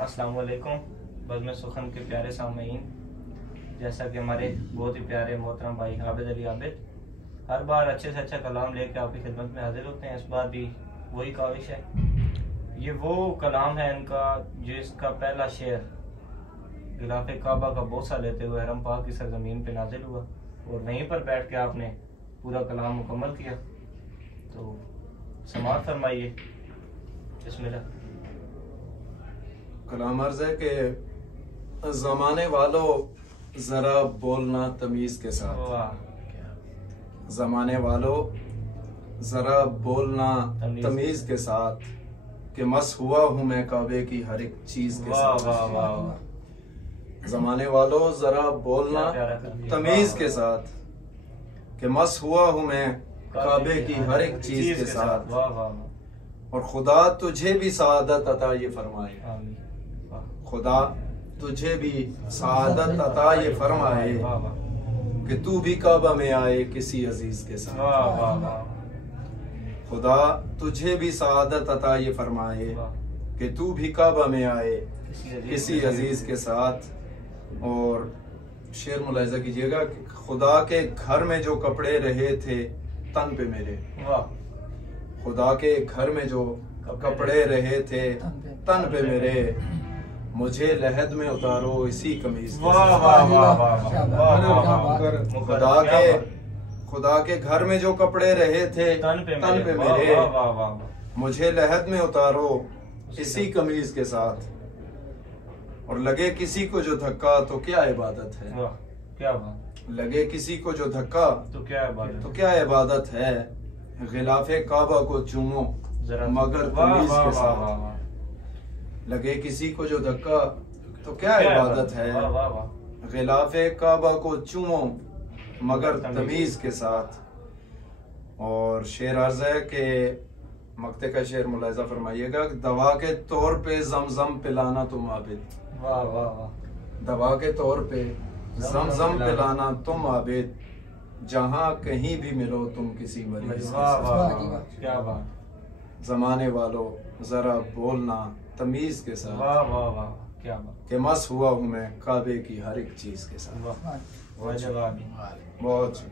अस्सलाम वालेकुम। बज़्म सुखन के प्यारे सामीन, जैसा कि हमारे बहुत ही प्यारे मोहतरम भाई आबिद अली आबिद हर बार अच्छे से अच्छा कलाम लेके आपकी खिदमत में हाजिर होते हैं, इस बार भी वही काविश है। ये वो कलाम है इनका जिसका पहला शेर गिलाफ़े काबा का बोसा लेते हुए हरम पाक की सरजमीन पे नाजिल हुआ और वहीं पर बैठ के आपने पूरा कलाम मुकम्मल किया। तो समाअत फरमाइए। बिस्मिल्लाह। कलाम अर्ज़ है कि ज़माने वालों ज़रा बोलना तमीज़ के साथ। ज़माने वालों ज़रा बोलना तमीज़ के साथ कि मस हुआ हूँ मैं काबे की हर एक चीज़ के साथ। ज़माने वालों ज़रा बोलना तमीज़ के साथ कि मस हुआ हूँ मैं काबे की हर एक चीज़ के साथ। और खुदा तुझे भी सआदत अता ये फरमाए, खुदा तुझे भी सआदत अता ये फरमाए कि तू भी काबा में आए किसी अजीज के साथ। खुदा तुझे भी सआदत अता ये फरमाए कि तू भी काबा में आए किसी अजीज के साथ। और शेर मुलाहिजा कीजिएगा कि खुदा के घर में जो कपड़े रहे थे तन पे मेरे, खुदा के घर में जो कपड़े रहे थे तन पे मेरे, मुझे लहद में उतारो इसी कमीज के साथ। खुदा के घर में जो कपड़े रहे थे तन पे मेरे, मुझे लहद में उतारो इसी कमीज के साथ। और लगे किसी को जो धक्का तो क्या इबादत है, क्या बात। लगे किसी को जो धक्का तो क्या इबादत है। गिलाफे काबा को चूमो मगर तमीज के साथ। लगे किसी को जो धक्का तो क्या इबादत है। गिलाफे काबा को चूमो मगर तमीज के साथ। और शेर अर्ज है कि मक्ते का शेर मुलाहिजा फरमाइएगा। दवा के तौर पे जमजम पिलाना तुम आबिद, दवा के तौर पे जमजम पिलाना तुम आबिद, जहाँ कहीं भी मिलो तुम किसी मरीज। क्या बात। जमाने वालों जरा बोलना तमीज के साथ। क्या बात। कि मस हुआ हूँ मैं काबे की हर एक चीज के साथ। बहुत